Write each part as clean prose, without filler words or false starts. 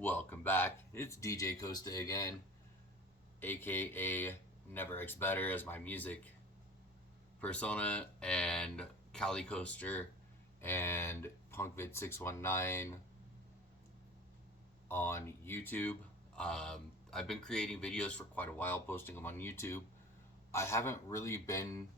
Welcome back. It's DJ Costa again, aka Never X Better as my music persona, and Cali Coaster and PunkVid619 on YouTube. I've been creating videos for quite a while, posting them on YouTube. I haven't really been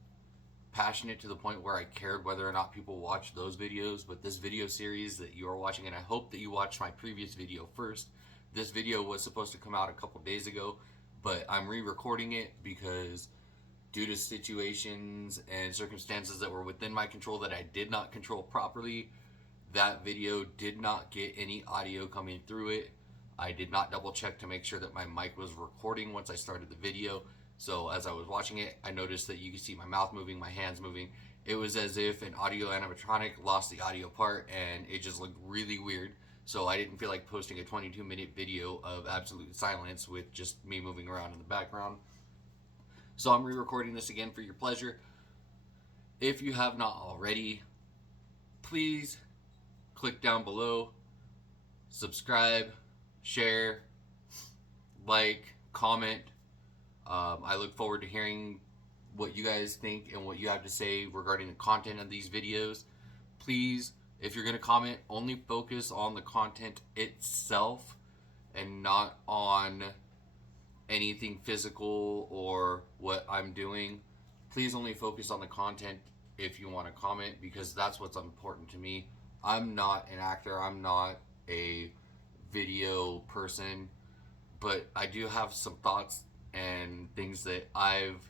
passionate to the point where I cared whether or not people watch those videos, but this video series that you are watching, and I hope that you watched my previous video first. This video was supposed to come out a couple days ago, but I'm re-recording it because due to situations and circumstances that were within my control that I did not control properly, that video did not get any audio coming through it. I did not double check to make sure that my mic was recording once I started the video. So as I was watching it, I noticed that you could see my mouth moving, my hands moving. It was as if an audio animatronic lost the audio part, and it just looked really weird. So I didn't feel like posting a 22-minute video of absolute silence with just me moving around in the background. So I'm re-recording this again for your pleasure. If you have not already, please click down below, subscribe, share, like, comment. I look forward to hearing what you guys think and what you have to say regarding the content of these videos. Please, if you're going to comment, only focus on the content itself and not on anything physical or what I'm doing. Please only focus on the content if you want to comment, because that's what's important to me. I'm not an actor, I'm not a video person, but I do have some thoughts and things that I've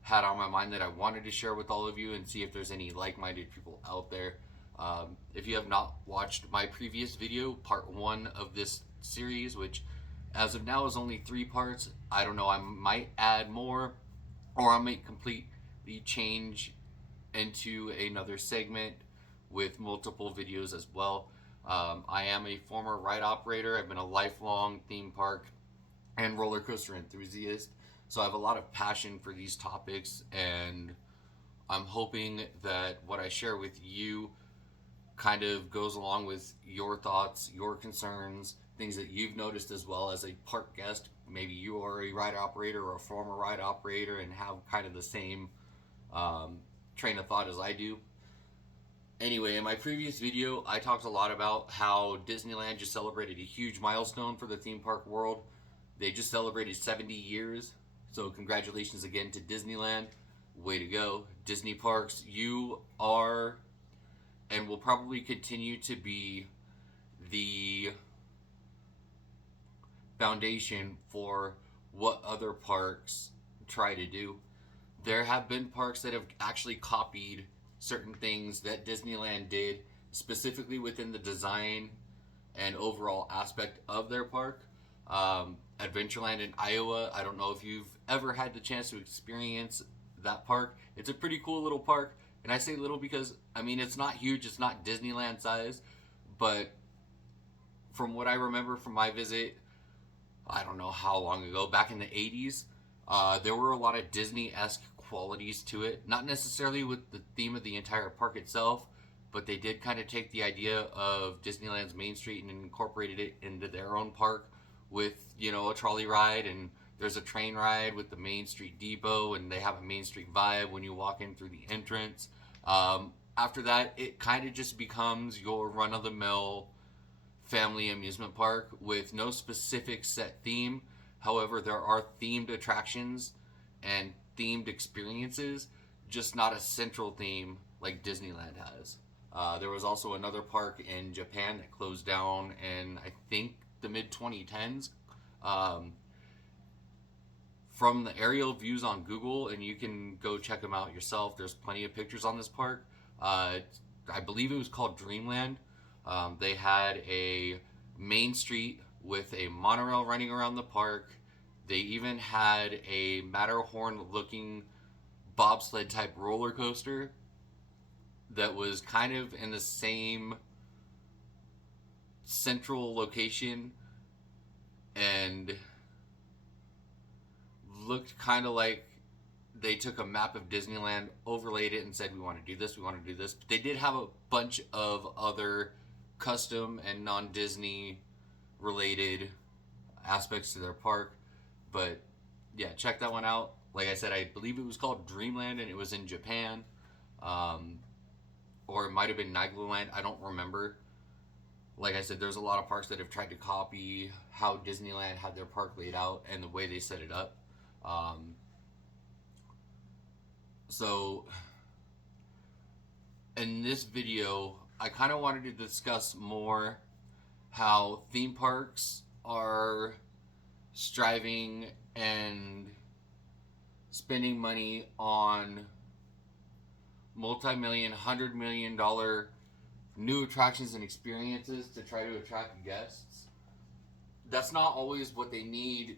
had on my mind that I wanted to share with all of you and see if there's any like-minded people out there. If you have not watched my previous video, part 1 of this series, which as of now is only 3 parts, I don't know, I might add more, or I might completely change into another segment with multiple videos as well. I am a former ride operator. I've been a lifelong theme park and roller coaster enthusiast, so I have a lot of passion for these topics, and I'm hoping that what I share with you kind of goes along with your thoughts, your concerns, things that you've noticed as well as a park guest. Maybe you are a ride operator or a former ride operator and have kind of the same train of thought as I do. Anyway, in my previous video, I talked a lot about how Disneyland just celebrated a huge milestone for the theme park world. They just celebrated 70 years, so congratulations again to Disneyland. Way to go. Disney Parks, you are and will probably continue to be the foundation for what other parks try to do. There have been parks that have actually copied certain things that Disneyland did, specifically within the design and overall aspect of their park. Adventureland in Iowa, I don't know if you've ever had the chance to experience that park. It's a pretty cool little park, and I say little because, I mean, it's not huge, it's not Disneyland size, but from what I remember from my visit, I don't know how long ago, back in the 80s, there were a lot of Disney-esque qualities to it. Not necessarily with the theme of the entire park itself, but they did kind of take the idea of Disneyland's Main Street and incorporated it into their own park with, you know, a trolley ride, and there's a train ride with the Main Street Depot, and they have a Main Street vibe when you walk in through the entrance. After that, it kind of just becomes your run-of-the-mill family amusement park with no specific set theme. However, there are themed attractions and themed experiences, just not a central theme like Disneyland has. There was also another park in Japan that closed down in, I think, the mid-2010s. From the aerial views on Google, and you can go check them out yourself, there's plenty of pictures on this park. I believe it was called Dreamland. They had a main street with a monorail running around the park. They even had a Matterhorn-looking bobsled type roller coaster that was kind of in the same central location and looked kind of like they took a map of Disneyland, overlaid it, and said, we want to do this, we want to do this. But they did have a bunch of other custom and non-Disney related aspects to their park. But yeah, check that one out. Like I said, I believe it was called Dreamland and it was in Japan. Um, or it might have been Nigloland. I don't remember. Like I said, there's a lot of parks that have tried to copy how Disneyland had their park laid out and the way they set it up. Um, so, in this video, I kind of wanted to discuss more how theme parks are striving and spending money on multi-million, $100 million new attractions and experiences to try to attract guests. That's not always what they need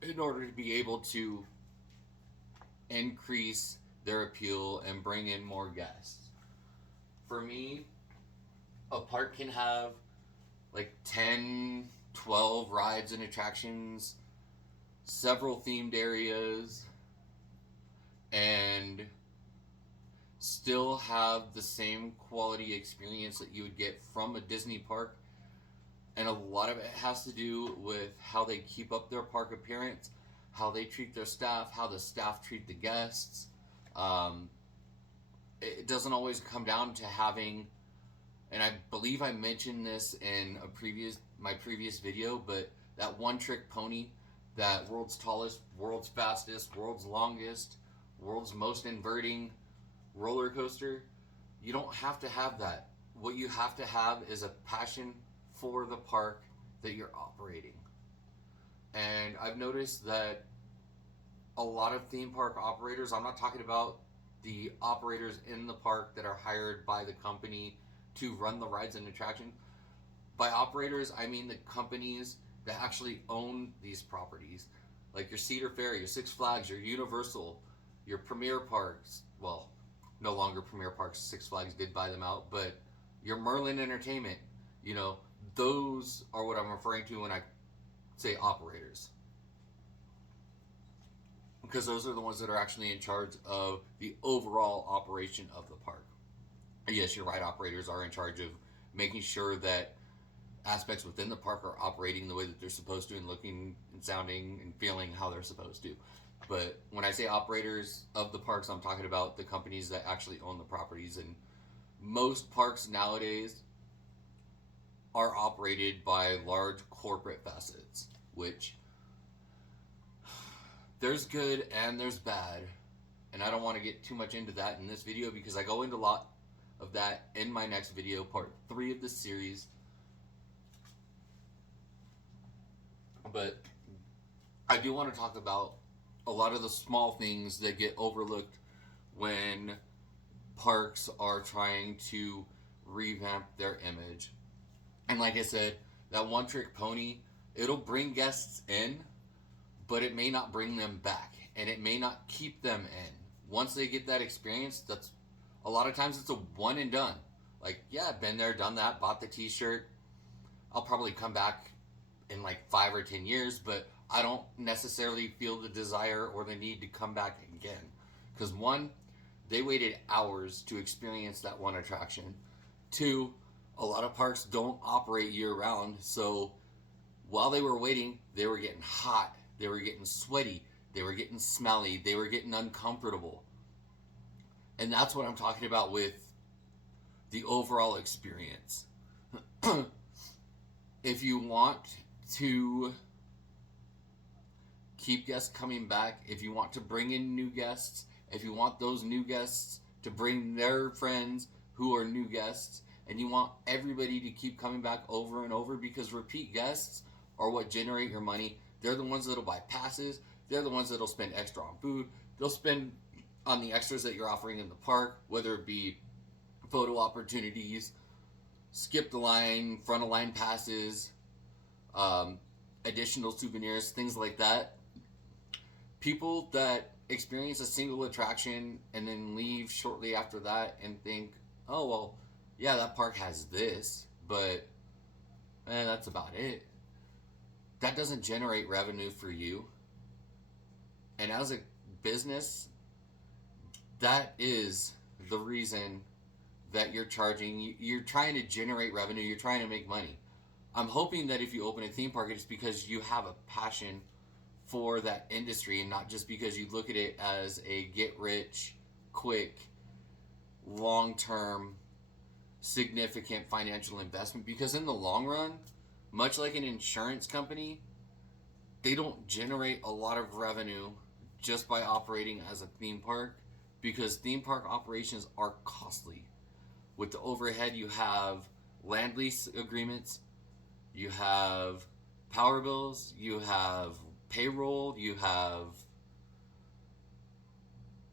in order to be able to increase their appeal and bring in more guests. For me, a park can have like 10, 12 rides and attractions, several themed areas, and still have the same quality experience that you would get from a Disney park. And a lot of it has to do with how they keep up their park appearance, how they treat their staff, how the staff treat the guests. It doesn't always come down to having, and I believe I mentioned this in my previous video, but that one trick pony, that world's tallest, world's fastest, world's longest, world's most inverting roller coaster, you don't have to have that. What you have to have is a passion for the park that you're operating. And I've noticed that a lot of theme park operators, I'm not talking about the operators in the park that are hired by the company to run the rides and attractions. By operators, I mean the companies that actually own these properties, like your Cedar Fair, your Six Flags, your Universal, your Premier Parks. Well, no longer Premier Parks. Six Flags did buy them out, but your Merlin Entertainment. You know, those are what I'm referring to when I say operators, because those are the ones that are actually in charge of the overall operation of the park. Yes, your ride operators are in charge of making sure that aspects within the park are operating the way that they're supposed to and looking and sounding and feeling how they're supposed to. But when I say operators of the parks, I'm talking about the companies that actually own the properties. And most parks nowadays are operated by large corporate facets, which there's good and there's bad. And I don't want to get too much into that in this video because I go into a lot of that in my next video, part 3 of this series. But I do want to talk about a lot of the small things that get overlooked when parks are trying to revamp their image. And like I said, that one trick pony, it'll bring guests in, but it may not bring them back, and it may not keep them in. Once they get that experience, that's a lot of times it's a one and done. Like, yeah, I've been there, done that, bought the t-shirt. I'll probably come back in like 5 or 10 years, but I don't necessarily feel the desire or the need to come back again. Because 1, they waited hours to experience that one attraction. 2, a lot of parks don't operate year round, so while they were waiting, they were getting hot, they were getting sweaty, they were getting smelly, they were getting uncomfortable. And that's what I'm talking about with the overall experience. If you want to keep guests coming back, if you want to bring in new guests, if you want those new guests to bring their friends who are new guests, and you want everybody to keep coming back over and over, because repeat guests are what generate your money. They're the ones that'll buy passes. They're the ones that'll spend extra on food. They'll spend on the extras that you're offering in the park, whether it be photo opportunities, skip the line, front of line passes, additional souvenirs, things like that. People that experience a single attraction and then leave shortly after that and think, oh, well, yeah, that park has this, but that's about it. That doesn't generate revenue for you. And as a business, that is the reason that you're charging. You're trying to generate revenue. You're trying to make money. I'm hoping that if you open a theme park, it's because you have a passion for that industry and not just because you look at it as a get rich quick, long term, significant financial investment. Because in the long run, much like an insurance company, they don't generate a lot of revenue just by operating as a theme park, because theme park operations are costly. With the overhead, you have land lease agreements, you have power bills, you have payroll, you have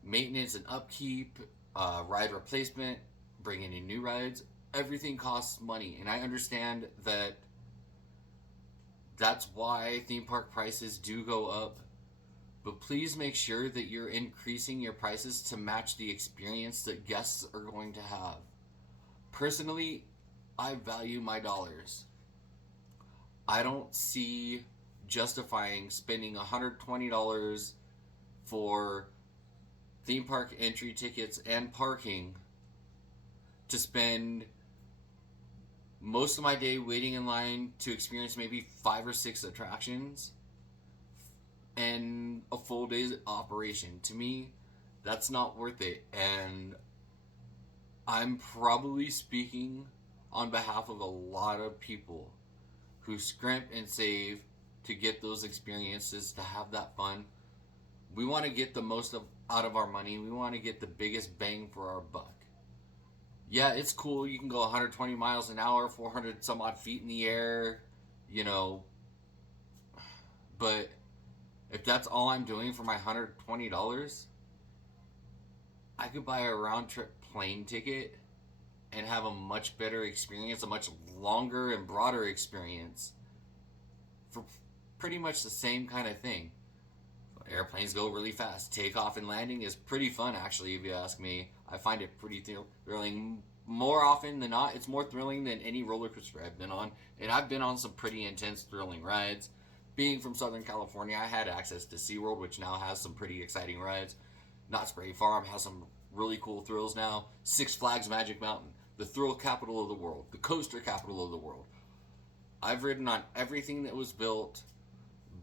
maintenance and upkeep, ride replacement, bringing in new rides. Everything costs money, and I understand that that's why theme park prices do go up. But please make sure that you're increasing your prices to match the experience that guests are going to have. Personally, I value my dollars. I don't see justifying spending $120 for theme park entry tickets and parking to spend most of my day waiting in line to experience maybe 5 or 6 attractions and a full day's operation. To me, that's not worth it. And I'm probably speaking on behalf of a lot of people who scrimp and save to get those experiences, to have that fun. We want to get the most out of our money. We want to get the biggest bang for our buck. Yeah, it's cool. You can go 120 miles an hour, 400 some odd feet in the air, you know. But if that's all I'm doing for my $120, I could buy a round trip plane ticket and have a much better experience, a much longer and broader experience for pretty much the same kind of thing. Airplanes go really fast. Takeoff and landing is pretty fun, actually, if you ask me. I find it pretty thrilling. More often than not, it's more thrilling than any roller coaster I've been on. And I've been on some pretty intense, thrilling rides. Being from Southern California, I had access to SeaWorld, which now has some pretty exciting rides. Knott's Berry Farm has some really cool thrills now. Six Flags Magic Mountain, the thrill capital of the world, the coaster capital of the world. I've ridden on everything that was built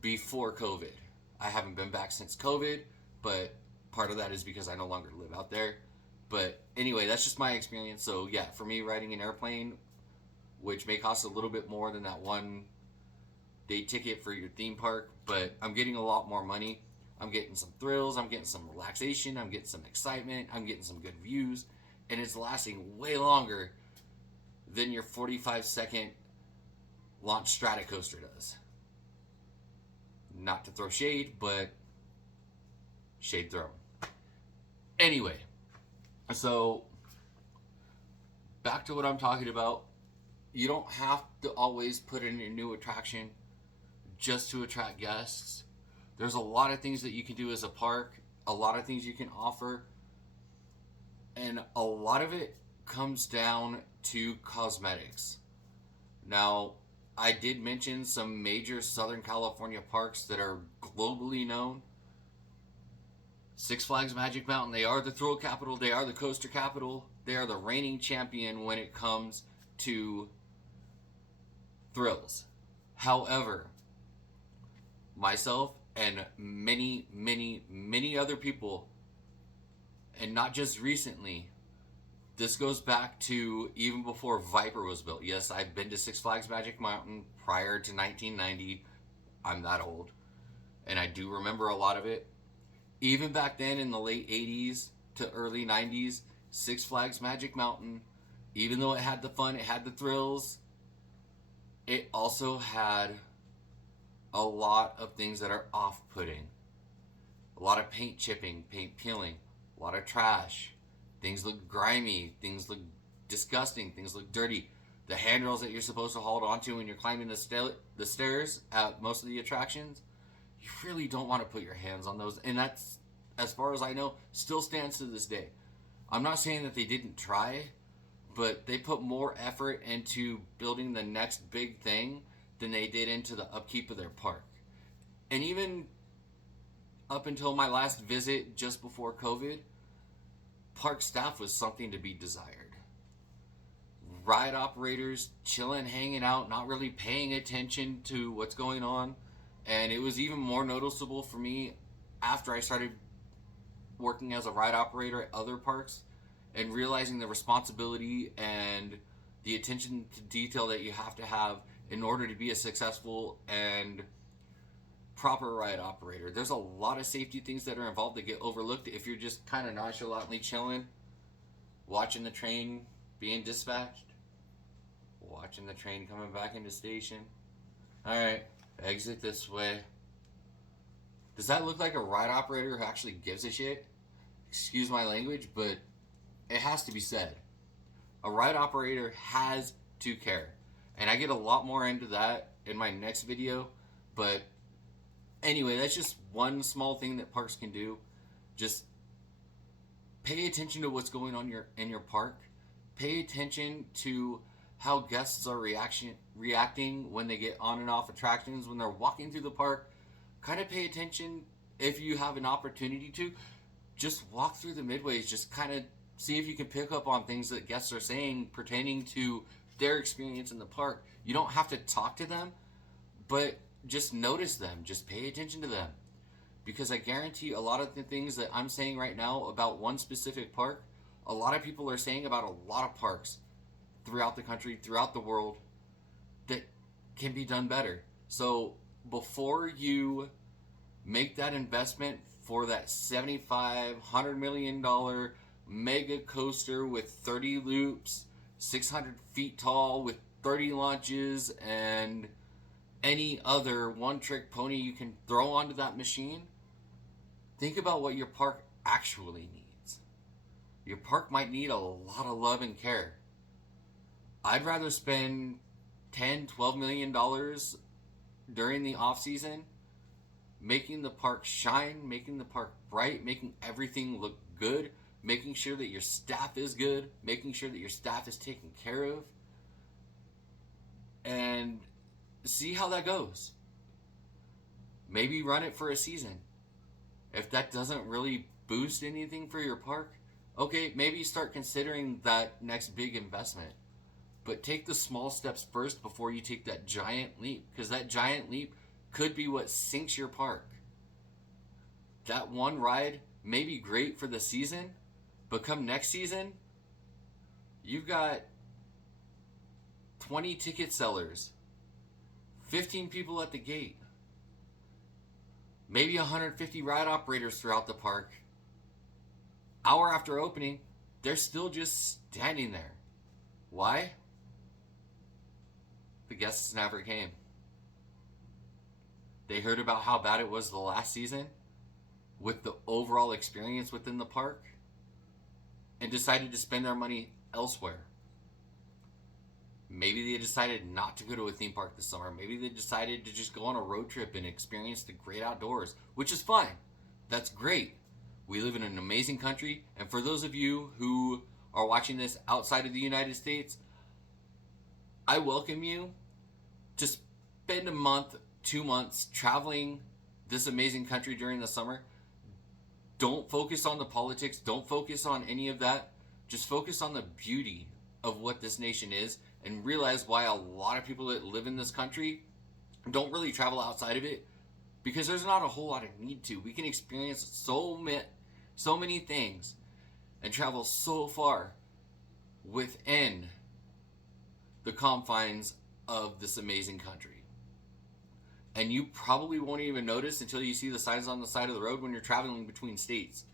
before COVID. I haven't been back since COVID, but part of that is because I no longer live out there. But anyway, that's just my experience. So yeah, for me, riding an airplane, which may cost a little bit more than that 1 day ticket for your theme park, but I'm getting a lot more money. I'm getting some thrills, I'm getting some relaxation, I'm getting some excitement, I'm getting some good views, and it's lasting way longer than your 45-second launch strata coaster does. Not to throw shade, but shade thrown. Anyway, so back to what I'm talking about. You don't have to always put in a new attraction just to attract guests. There's a lot of things that you can do as a park, a lot of things you can offer, and a lot of it comes down to cosmetics. Now, I did mention some major Southern California parks that are globally known. Six Flags Magic Mountain, they are the thrill capital, they are the coaster capital, they are the reigning champion when it comes to thrills. However, myself and many, many, many other people, and not just recently, this goes back to even before Viper was built. Yes, I've been to Six Flags Magic Mountain prior to 1990. I'm that old. And I do remember a lot of it. Even back then in the late 80s to early 90s, Six Flags Magic Mountain, even though it had the fun, it had the thrills, it also had a lot of things that are off-putting. A lot of paint chipping, paint peeling, a lot of trash. Things look grimy, things look disgusting, things look dirty. The handrails that you're supposed to hold onto when you're climbing the stairs at most of the attractions, you really don't want to put your hands on those. And that's, as far as I know, still stands to this day. I'm not saying that they didn't try, but they put more effort into building the next big thing than they did into the upkeep of their park. And even up until my last visit just before COVID, park staff was something to be desired. ride operators chilling, hanging out, not really paying attention to what's going on. And it was even more noticeable for me after I started working as a ride operator at other parks and realizing the responsibility and the attention to detail that you have to have in order to be a successful and proper ride operator. There's a lot of safety things that are involved that get overlooked if you're just kind of nonchalantly chilling, watching the train being dispatched, watching the train coming back into station. All right, exit this way. Does that look like a ride operator who actually gives a shit? Excuse my language, but it has to be said. A ride operator has to care. And I get a lot more into that in my next video. But anyway, that's just one small thing that parks can do. Just pay attention to what's going on in your park. Pay attention to how guests are reacting when they get on and off attractions, when they're walking through the park. Kind of pay attention if you have an opportunity to. Just walk through the midways. Just kind of see if you can pick up on things that guests are saying pertaining to their experience in the park. You don't have to talk to them, but just notice them. Just pay attention to them. Because I guarantee a lot of the things that I'm saying right now about one specific park, a lot of people are saying about a lot of parks throughout the country, throughout the world, that can be done better. So before you make that investment for that $75-100 million mega coaster with 30 loops, 600 feet tall, with 30 launches, and any other one-trick pony you can throw onto that machine, think about what your park actually needs. Your park might need a lot of love and care. I'd rather spend $10-12 million during the off season making the park shine, making the park bright, making everything look good, making sure that your staff is good, making sure that your staff is taken care of, and see how that goes. Maybe run it for a season. If that doesn't really boost anything for your park, okay, maybe start considering that next big investment. But take the small steps first before you take that giant leap, because that giant leap could be what sinks your park. That one ride may be great for the season, but come next season, you've got 20 ticket sellers, 15 people at the gate, maybe 150 ride operators throughout the park. Hour after opening, they're still just standing there. Why? The guests never came. They heard about how bad it was the last season with the overall experience within the park and decided to spend their money elsewhere. Maybe they decided not to go to a theme park this summer. Maybe they decided to just go on a road trip and experience the great outdoors, which is fine. That's great. We live in an amazing country, and for those of you who are watching this outside of the United States, I welcome you to spend a month, 2 months traveling this amazing country during the summer. Don't focus on the politics. Don't focus on any of that. Just focus on the beauty of what this nation is and realize why a lot of people that live in this country don't really travel outside of it, because there's not a whole lot of need to. We can experience so many things and travel so far within the confines of this amazing country. And you probably won't even notice until you see the signs on the side of the road when you're traveling between states.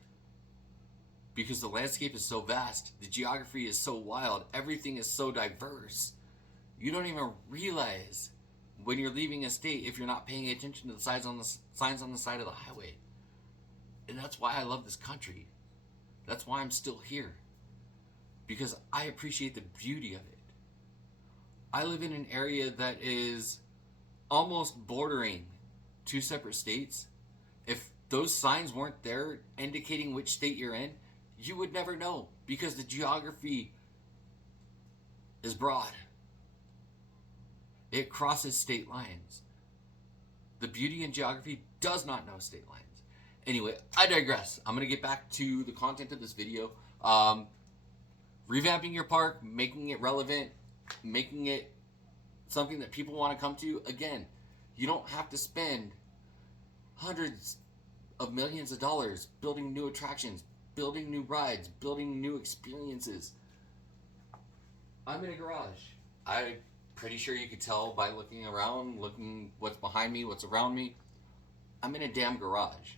Because the landscape is so vast, the geography is so wild, everything is so diverse. You don't even realize when you're leaving a state if you're not paying attention to the signs on the side of the highway. And that's why I love this country. That's why I'm still here. Because I appreciate the beauty of it. I live in an area that is almost bordering two separate states. If those signs weren't there indicating which state you're in, you would never know, because the geography is broad. It crosses state lines. The beauty in geography does not know state lines. Anyway, I digress. I'm going to get back to the content of this video. Revamping your park, making it relevant, making it something that people want to come to. Again, you don't have to spend hundreds of millions of dollars building new attractions, building new rides, building new experiences. I'm in a garage. I'm pretty sure you could tell by looking around, looking what's behind me, what's around me. I'm in a damn garage.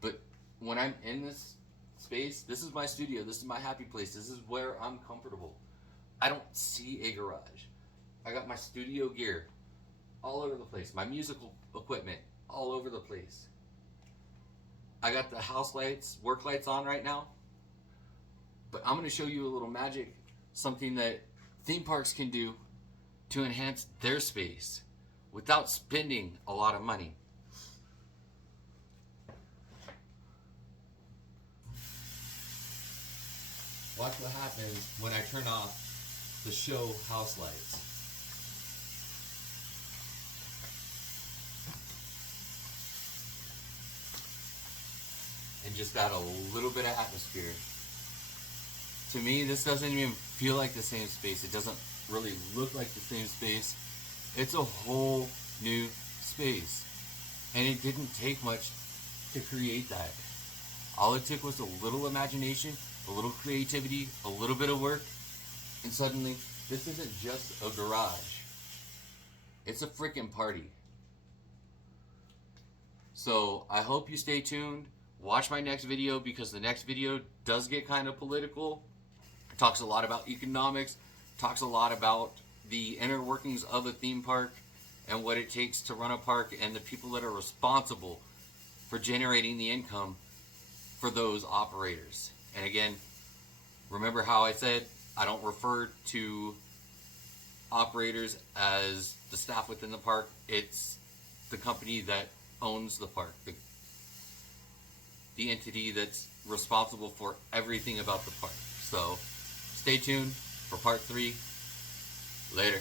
But when I'm in this space, this is my studio, this is my happy place, this is where I'm comfortable. I don't see a garage. I got my studio gear all over the place, my musical equipment all over the place. I got the house lights, work lights on right now. But I'm going to show you a little magic, something that theme parks can do to enhance their space without spending a lot of money. Watch what happens when I turn off the show house lights. And just add a little bit of atmosphere. To me, this doesn't even feel like the same space. It doesn't really look like the same space. It's a whole new space. And it didn't take much to create that. All it took was a little imagination, a little creativity, a little bit of work, and suddenly, this isn't just a garage. It's a freaking party. So, I hope you stay tuned. Watch my next video, because the next video does get kind of political. It talks a lot about economics, talks a lot about the inner workings of a theme park and what it takes to run a park and the people that are responsible for generating the income for those operators. And again, remember how I said I don't refer to operators as the staff within the park. It's the company that owns the park, the entity that's responsible for everything about the park. So stay tuned for part 3. Later.